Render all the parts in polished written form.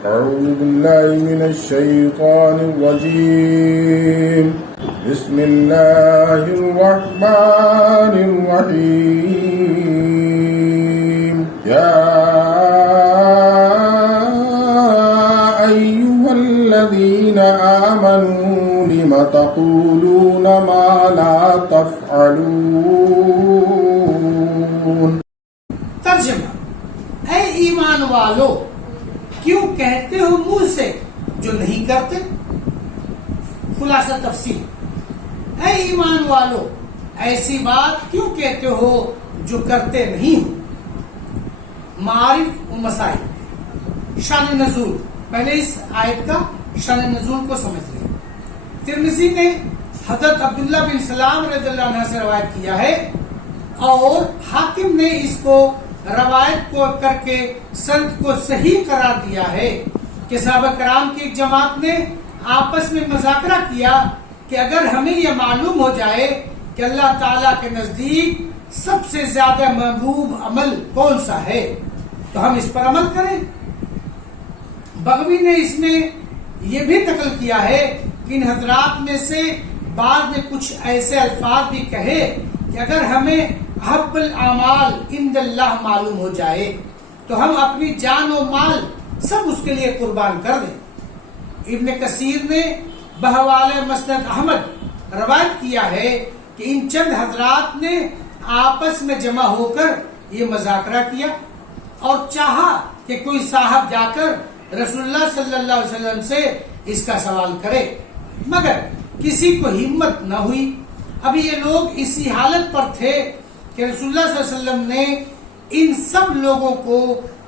أعوذ بالله من الشيطان الرجيم بسم الله الرحمن الرحيم يا أيها الذين آمنوا لم تقولون ما لا تفعلون. ترجمہ: اے ایمان والو، کیوں کہتے ہو منہ سے جو نہیں کرتے؟ خلاصہ تفسیر: اے ایمان والو، ایسی بات کیوں کہتے ہو جو کرتے نہیں ہو؟ معارف و مسائل. شان نزول. پہلے اس آیت کا شان نزول کو سمجھ لیں. ترمذی نے حضرت عبداللہ بن سلام رضی اللہ عنہ سے روایت کیا ہے اور حاکم نے اس کو روایت کو کر کے سند کو صحیح قرار دیا ہے کہ صحابہ کرام کی ایک جماعت نے آپس میں مذاکرہ کیا کہ اگر ہمیں یہ معلوم ہو جائے کہ اللہ تعالیٰ کے نزدیک سب سے زیادہ محبوب عمل کون سا ہے تو ہم اس پر عمل کریں. بغوی نے اس میں یہ بھی نقل کیا ہے کہ ان حضرات میں سے بعض نے کچھ ایسے الفاظ بھی کہے کہ اگر ہمیں احب الاعمال عند اللہ معلوم ہو جائے تو ہم اپنی جان و مال سب اس کے لیے قربان کر دیں. ابن کثیر نے بحوالہ مسند احمد روایت کیا ہے کہ ان چند حضرات نے آپس میں جمع ہو کر یہ مذاکرہ کیا اور چاہا کہ کوئی صاحب جا کر رسول اللہ صلی اللہ علیہ وسلم سے اس کا سوال کرے، مگر کسی کو ہمت نہ ہوئی. ابھی یہ لوگ اسی حالت پر تھے کہ رسول اللہ صلی اللہ علیہ وسلم نے ان سب لوگوں کو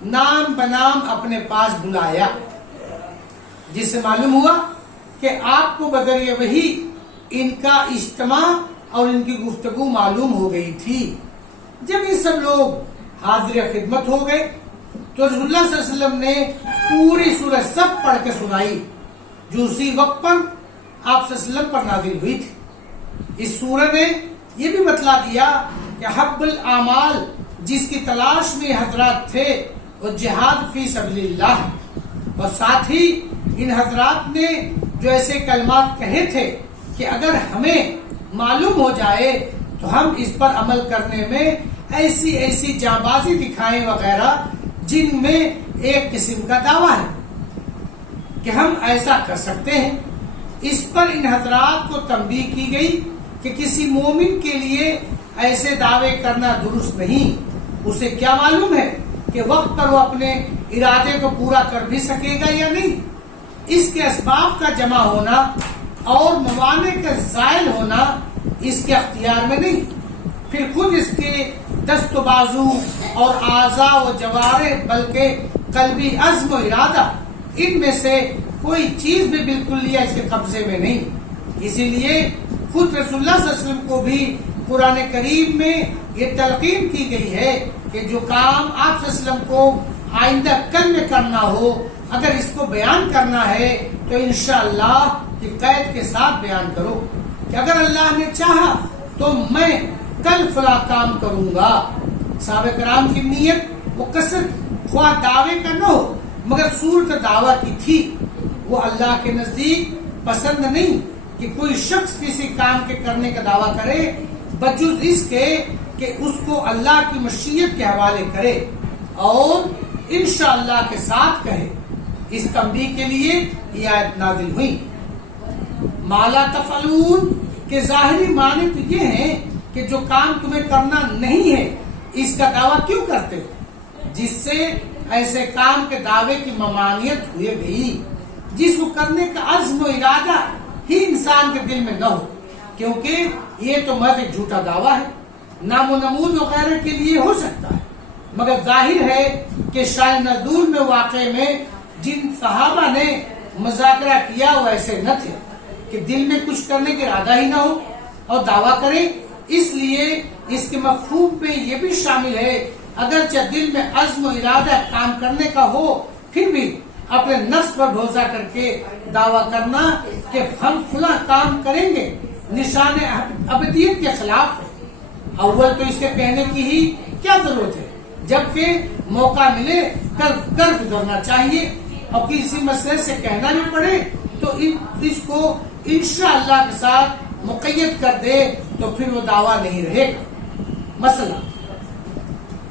نام بنام اپنے پاس بلایا، جس سے معلوم ہوا کہ آپ کو بذریعہ وحی ان کا اجتماع اور ان کی گفتگو معلوم ہو گئی تھی. جب یہ سب لوگ حاضر خدمت ہو گئے تو رسول اللہ صلی اللہ علیہ وسلم نے پوری سورہ سب پڑھ کے سنائی جو اسی وقت پر آپ صلی اللہ علیہ وسلم پر نازل ہوئی تھی. اس سورہ نے یہ بھی بتلا دیا کہ حب الاعمال جس کی تلاش میں حضرات تھے وہ جہاد فی سبیل اللہ ہے، اور ساتھ ہی ان حضرات نے جو ایسے کلمات کہے تھے کہ اگر ہمیں معلوم ہو جائے تو ہم اس پر عمل کرنے میں ایسی جانبازی دکھائیں وغیرہ، جن میں ایک قسم کا دعویٰ ہے کہ ہم ایسا کر سکتے ہیں. اس پر ان حضرات کو تنبیہ کی گئی کہ کسی مومن کے لیے ایسے دعوے کرنا درست نہیں. اسے کیا معلوم ہے کہ وقت پر وہ اپنے ارادے کو پورا کر بھی سکے گا یا نہیں. اس کے اسباب کا جمع ہونا اور موانع کا زائل ہونا اس کے اختیار میں نہیں. پھر خود اس کے دست و بازو اور اعضاء و جوارح بلکہ قلبی عزم و ارادہ، ان میں سے کوئی چیز بھی بالکل لیا اس کے قبضے میں نہیں. اسی لیے خود رسول اللہ صلی اللہ علیہ وسلم کو بھی قرآن کریم میں یہ تلقین کی گئی ہے کہ جو کام آپ صلی اللہ علیہ وسلم کو آئندہ کل میں کرنا ہو، اگر اس کو بیان کرنا ہے تو انشاءاللہ کہ قید کے ساتھ بیان کرو کہ اگر اللہ نے چاہا تو میں کل فلاں کام کروں گا. صحابہ کرام کی نیت وہ کثرت خواہ دعوے کا نہ ہو مگر صورت دعویٰ کی تھی. وہ اللہ کے نزدیک پسند نہیں کہ کوئی شخص کسی کام کے کرنے کا دعویٰ کرے بجز اس کے کہ اس کو اللہ کی مشیت کے حوالے کرے اور انشاءاللہ کے ساتھ کہے. اس تنبیہ کے لیے یہ آیت نازل ہوئی. مالا تفعلون کے ظاہری معنی تو یہ ہے کہ جو کام تمہیں کرنا نہیں ہے اس کا دعویٰ کیوں کرتے ہو، جس سے ایسے کام کے دعوے کی ممانعت ہوئے گئی جس کو کرنے کا عزم و ارادہ ہی انسان کے دل میں نہ ہو، کیونکہ یہ تو محض ایک جھوٹا دعویٰ ہے. نام و نمود وغیرہ کے لیے ہو سکتا ہے مگر ظاہر ہے کہ شان نزول میں واقع میں جن صحابہ نے مذاکرہ کیا وہ ایسے نہ تھے کہ دل میں کچھ کرنے کا ارادہ ہی نہ ہو اور دعویٰ کریں. اس لیے اس کے مفہوم میں یہ بھی شامل ہے اگرچہ دل میں عزم و ارادہ کام کرنے کا ہو پھر بھی اپنے نفس پر بھروسہ کر کے دعویٰ کرنا کہ ہم فلاں کام کریں گے نشان ابدیت کے خلاف ہے. اول تو اس کے کہنے کی ہی کیا ضرورت ہے، جبکہ موقع ملے کر گزرنا چاہیے. اور کسی مسئلے سے کہنا بھی پڑے تو اس کو انشاءاللہ کے ساتھ مقید کر دے تو پھر وہ دعویٰ نہیں رہے گا. مثلا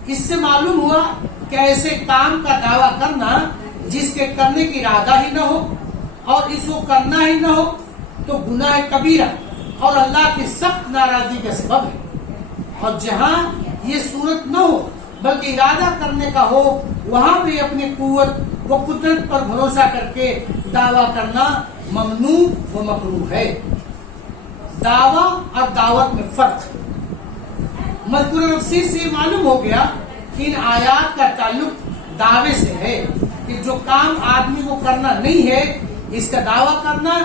اس سے معلوم ہوا کہ ایسے کام کا دعویٰ کرنا جس کے کرنے کی ارادہ ہی نہ ہو اور اس کو کرنا ہی نہ ہو تو گناہ کبیرہ اور اللہ کی سخت ناراضگی کا سبب ہے. اور جہاں یہ صورت نہ ہو بلکہ ارادہ کرنے کا ہو وہاں بھی اپنی قوت و قدرت پر بھروسہ کر کے دعویٰ کرنا ممنوع و مکروہ ہے. دعویٰ اور دعوت میں فرق. مذکورہ تفسیر سے معلوم ہو گیا کہ ان آیات کا تعلق دعوے سے ہے کہ جو کام آدمی کو کرنا نہیں ہے اس کا دعویٰ کرنا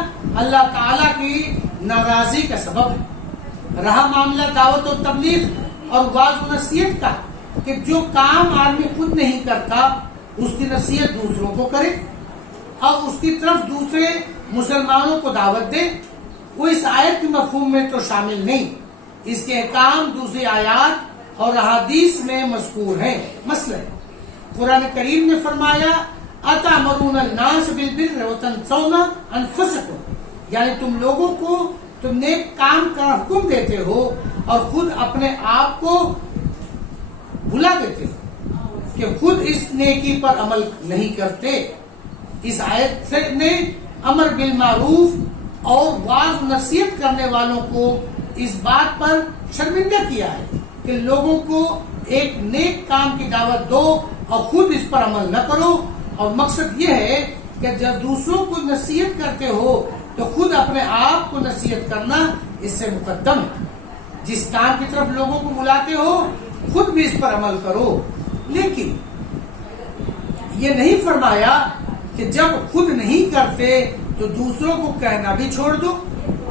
اللہ تعالیٰ کی ناراضی کا سبب ہے. رہا معاملہ دعوت و تبلیغ اور واعظ و نصیحت کا کہ جو کام آدمی خود نہیں کرتا اس کی نصیحت دوسروں کو کرے اور اس کی طرف دوسرے مسلمانوں کو دعوت دے، وہ اس آیت کے مفہوم میں تو شامل نہیں. اس کے احکام دوسری آیات اور احادیث میں مذکور ہیں. مثلا قرآن کریم نے فرمایا اتامرون الناس بالبر وتنسون انفسکم، یعنی تم لوگوں کو تم نیک کام کا حکم دیتے ہو اور خود اپنے آپ کو بھلا دیتے ہو کہ خود اس نیکی پر عمل نہیں کرتے. اس آیت سے نے امر بالمعروف اور واعظ نصیحت کرنے والوں کو اس بات پر شرمندہ کیا ہے کہ لوگوں کو ایک نیک کام کی دعوت دو اور خود اس پر عمل نہ کرو. اور مقصد یہ ہے کہ جب دوسروں کو نصیحت کرتے ہو تو خود اپنے آپ کو نصیحت کرنا اس سے مقدم ہے. جس کام کی طرف لوگوں کو بلاتے ہو خود بھی اس پر عمل کرو. لیکن یہ نہیں فرمایا کہ جب خود نہیں کرتے تو دوسروں کو کہنا بھی چھوڑ دو.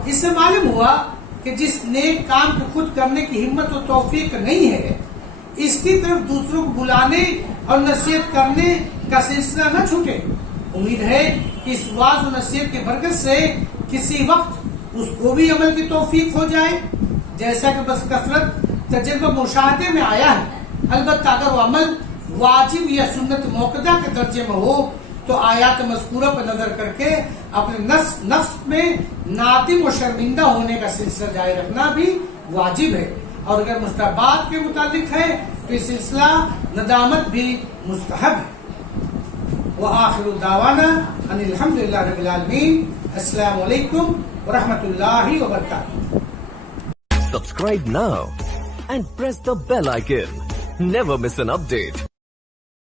اس سے معلوم ہوا کہ جس نیک کام کو خود کرنے کی ہمت و توفیق نہیں ہے اس کی طرف دوسروں کو بلانے اور نصیحت کرنے کا سلسلہ نہ چھوٹے. امید ہے کہ اس واعظ و نصیحت کی برکت سے کسی وقت اس کو بھی عمل کی توفیق ہو جائے جیسا کہ بس کثرت تجربہ مشاہدے میں آیا ہے. البتہ اگر وہ عمل واجب یا سنت موقدہ کے درجے میں ہو تو آیات مذکورہ پر نظر کر کے اپنے نفس میں نادم و شرمندہ ہونے کا سلسلہ جاری رکھنا بھی واجب ہے. اور اگر مستحبات کے متعلق ہے تو یہ سلسلہ ندامت بھی مستحب ہے. وآخر دعوانا ان الحمدللہ رب العالمین. السلام علیکم ورحمۃ اللہ وبرکاتہ. Subscribe now and press the bell icon. Never miss an update.